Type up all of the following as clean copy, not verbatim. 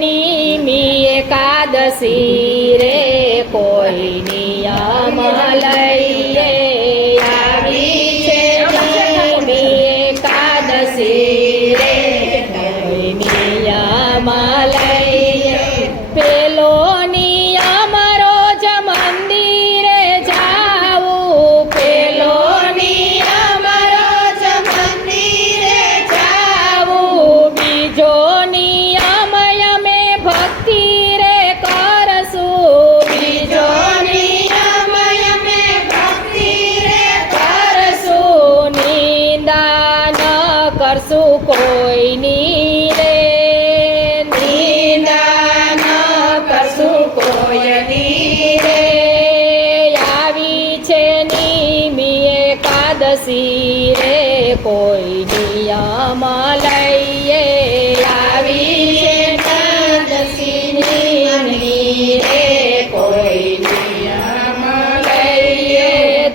નિમી એકાદશી રે કોઈ નિયમ લઈએ આવી છે નિમી એકાદશી રે કોઈ નિયમ લઈએ પેલો નિયમ રોજ મંદિરે જાવું પેલો નિયમ રોજ મંદિરે જાવું બીજો નિયમ અમે ભક્તિ રે કરશું બીજો નિયમ અમે ભક્તિ રે કરશું નિંદા ન કરશું કોઈની રે નિંદા ન કરશું કોઈની રે આવી છે નિમી એકાદશી રે કોઈ નિયમ લઈએ આવી છે એકાદશી નિમી રે કોઈ નિયમ લઈએ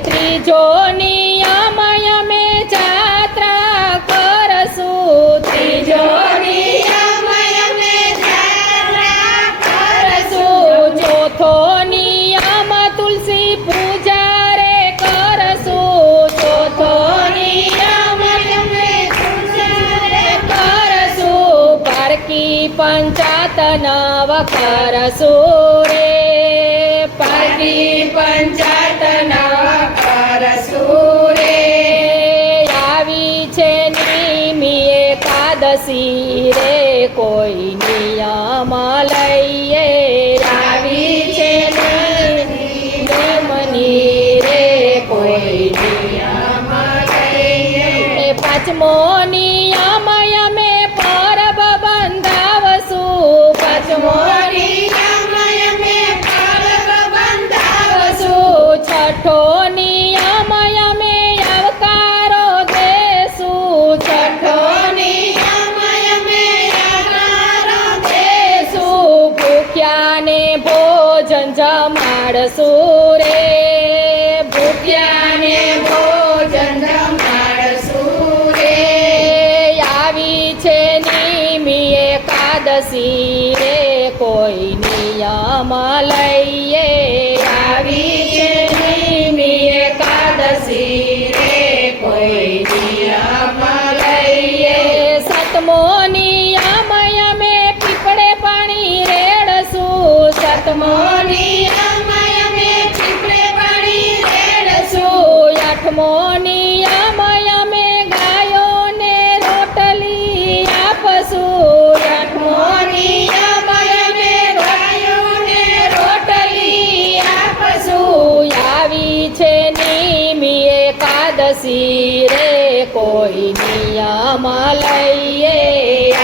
ત્રીજો નિયમ અમે જાત્રા કરશું ત્રીજો નિયમ અમે જાત્રા કરશું ચોથો નિયમ તુલસી પૂજા રે કરશું ચોથો નિયમ અમે પૂજા રે કરશું પારકી પંચાત નવ કરશું રે પારકી પંચાત નવ કરશું રે આવી છે નિમી એકાદશી રે કોઈ નિયમ લઈએ આવી છે નિયમની રે કોઈ નિયમ લઈએ પાંચમો નિયમ અમે પરબ બંધાવશું પાંચમો નિયમ અમે પરબ બંધાવશું છઠ્ઠો નિયમ અમે આવકારો દેશું છઠ્ઠો નિયમ અમે આવકારો દેશું ભૂખ્યાને ભોજન જમાડશું રે ભૂખ્યાને ભોજન જમાડશું રે આવી છે નિમી એકાદશી રે કોઈ નિયમ લઈએ આવી છે નિમી એકાદશી રે કોઈ નિયમ લઈએ સતમો નિયમ અમે પીપળે પાણી રેડશું સતમો નિયમ અમે પીપળે પાણી રેડશું આઠમો નિયમ અમે ગાયોને રોટલી આપશું આઠમો નિયમ અમે ગાયોને રોટલી આપશું આવી છે નિમી એકાદશી રે કોઈ નિયમ લઈએ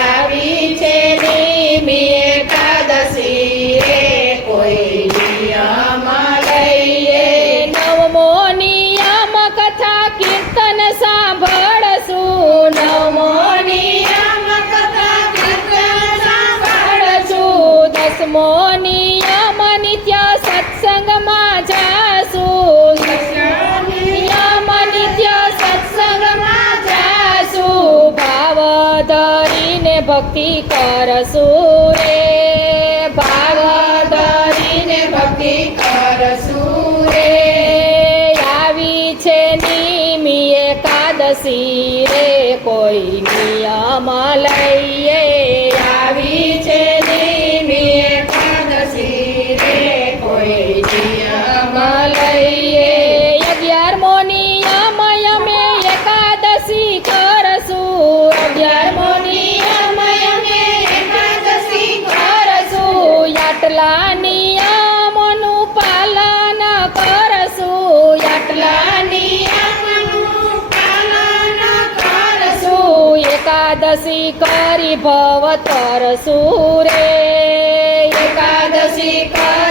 આવી છે નિમી એકાદશી રે કોઈ નિયમ લઈએ નવમો નિયમ કથા કીર્તન સાંભળશું નવમો નિયમ કથા કીર્તન સાંભળશું દસમો નિયમ નિત્ય સત્સંગમાં જાશું નિયમ નિત્ય સત્સંગમાં જાશું ભાવ ધરીને ભક્તિ કરશું રે ભાવ ધરીને ભક્તિ કરશું રે આવી છે નિમી એકાદશી રે કોઈ નિયમ લઈએ આવી છે નિમી એકાદશી રે કોઈ નિયમ લઈએ 11મો નિયમ અમે એકાદશી કરશું 11મો નિયમ અમે એકાદશી કરશું આટલા નિયમોનું પાલન કરશું આટલા નિયમોનું પાલન કરશું એકાદશી કરી ભવ તરશું રે એકાદશી કરી